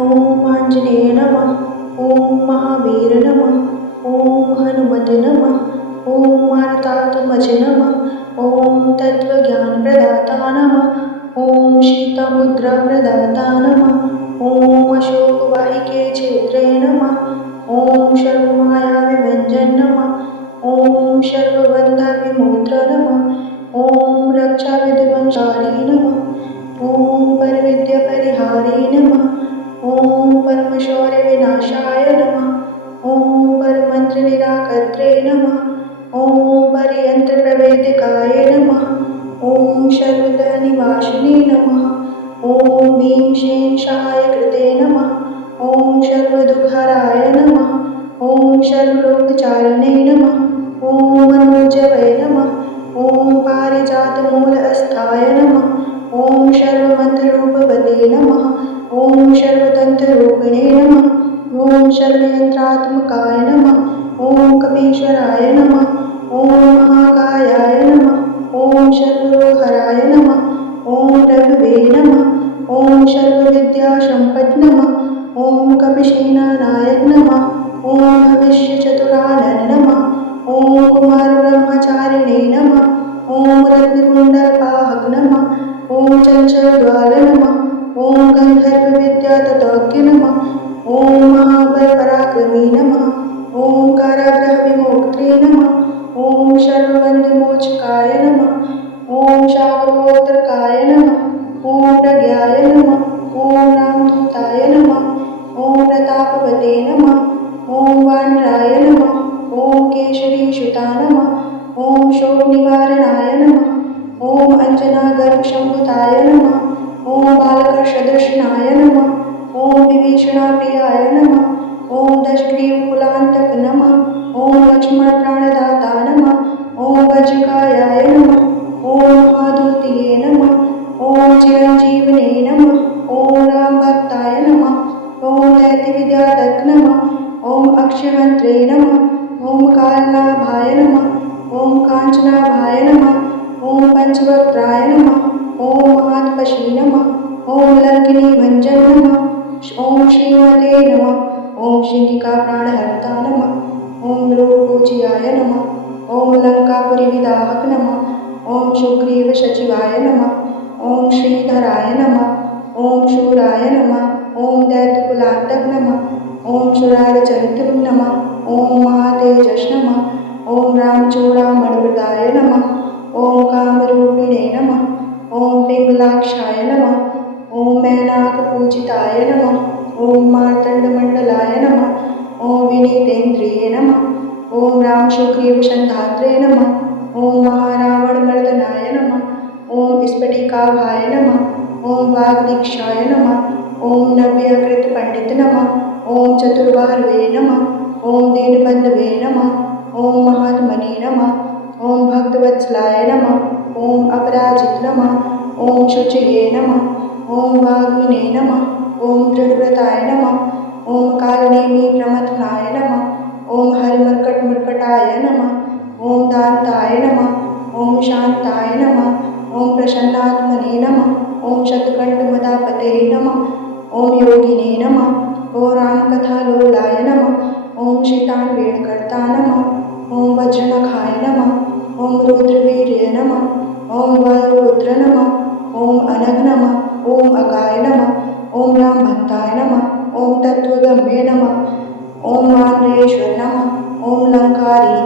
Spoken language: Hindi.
ॐ आञ्जनेय नमः। ॐ महावीर नमः। ॐ हनुमते नमः। ॐ मारुतात्मजे नमः। ॐ तत्त्वज्ञानप्रदाता नमः। ॐ शीतमुद्राप्रदाता नमः। ॐ अशोकवाहिके क्षेत्रे नमः। ॐ सर्वमायाविभञ्जन नमः। ॐ सर्वबन्धविमोत्र नमः। ॐ रक्षाविध्वंसारी नमः। ॐ परविद्यापरिहारी नमः। ॐ परमशौर्यविनाशाय नमः। ॐ परमन्त्रनिराकर्त्रे नमः। ॐ परयन्त्रप्रवेदिकाय नमः। ॐ सर्वतःनिवासिने नमः। ॐ भीमसेनसहायकृते नमः। ॐ सर्वदुःखहराय नमः। ॐ सर्वलोकचारिणे नमः। ॐ मनोजवे नमः। ॐ पारिजातमूलस्थाय नमः। ॐ सर्वमन्त्ररूपवते नमः। ॐ सर्वतन्त्ररूपिणे नमः। ॐ सर्वयन्त्रात्मकाय नमः। ॐ कपीश्वराय नमः। ॐ महाकायाय नमः। ॐ सर्वरोगहराय नमः। ॐ रघवे नमः। ॐ सर्वविद्यासम्पत् नमः। ॐ कपिसेनानायक नमः। ॐ भविष्यचतुरानन नमः। ॐ कुमारब्रह्मचारिणे नमः। ॐ रत्नकुण्डलवाहक नमः। ॐ चञ्चलज्वाल नमः। ॐ गन्धर्वविद्यातत्त्वज्ञ नमः। ॐ महाबलपराक्रमी नमः। ॐ कारागृहविमोक्त्रे नमः। ॐ सर्वबन्धमोचकाय नमः। ॐ शाकरोत्तरकाय नमः। ॐ प्रज्ञाय नमः। ॐ रामदूताय नमः। ॐ प्रतापवते नमः। ॐ वानराय नमः। ॐ केसरीसुता नमः। ॐ शोकनिवारणाय नमः। ॐ अञ्जनागर्भसम्भूताय नमः। ॐ बालकसदर्शनाय नमः। ॐ विभीषणप्रियाय नमः। ॐ दशग्रीवकुलान्तक नमः। ॐ लक्ष्मणप्राणदाता नमः। ॐ वज्रकायाय नमः। ॐ महादूतिये नमः। ॐ चिरञ्जीवने नमः। ॐ रामभक्ताय नमः। ॐ दैत्यविद्यातक नमः। ॐ अक्षयमन्त्रे नमः। ॐ कालनाभाय नमः। ॐ काञ्चनाभाय नमः। ॐ पञ्चवक्त्राय नमः। ॐ महातपस्वी नमः। ॐ लङ्किनीभञ्जन नमः। ॐ श्रीमते नमः। ॐ सिंहिकाप्राणहर्ता नमः। ॐ लोकपूज्याय नमः। ॐ लङ्कापुरीविदाहक नमः। ॐ सुग्रीवसचिवाय नमः। ॐ श्रीधराय नमः। ॐ शूराय नमः। ॐ दैत्यकुलान्तक नमः। ॐ सुरारचरितं नमः। ॐ महातेजस नमः। ॐ रामचूडामणिप्रदाय नमः। ॐ कामरूपिणे नमः। ॐ पिङ्गलाक्षाय नमः। ॐ मैनाकपूजिताय नमः। ॐ मार्तण्डमण्डलाय नमः। ॐ विनीतेन्द्रिये नमः। ॐ रामसुग्रीवसन्धात्रे नमः। ॐ महारावणमर्दनाय नमः। ॐ स्फटिकाभाय नमः। ॐ वाग्दीक्षाय नमः। ॐ नव्यकृतपण्डित नमः। ॐ चतुर्बाहवे नमः। ॐ दीनबन्धवे नमः। ॐ महात्मने नमः। ॐ भक्तवत्सलाय नमः। ॐ अपराजित नमः। ॐ शुचये नमः। ॐ वाग्मिने नमः। ॐ दृढव्रताय नमः। ॐ कालनेमिप्रमथनाय नमः। ॐ हरिमर्कटमर्कटाय नमः। ॐ दान्ताय नमः। ॐ शान्ताय नमः। ॐ प्रसन्नात्मने नमः। ॐ शतकण्ठमदापते नमः। ॐ योगिने नमः। ॐ रामकथालोलाय नमः। ॐ शीतान्वेणकर्ता नमः। ॐ वज्रनखाय नमः। ॐ रुद्रवीर्य नमः। ॐ वायुरुद्र नमः। ॐ अनघ नमः। ॐ अगाय नमः। ॐ रामभक्ताय नमः। ॐ तत्त्वगम्ये नमः। ॐ वानरेश्वर नमः। ॐ लङ्कारी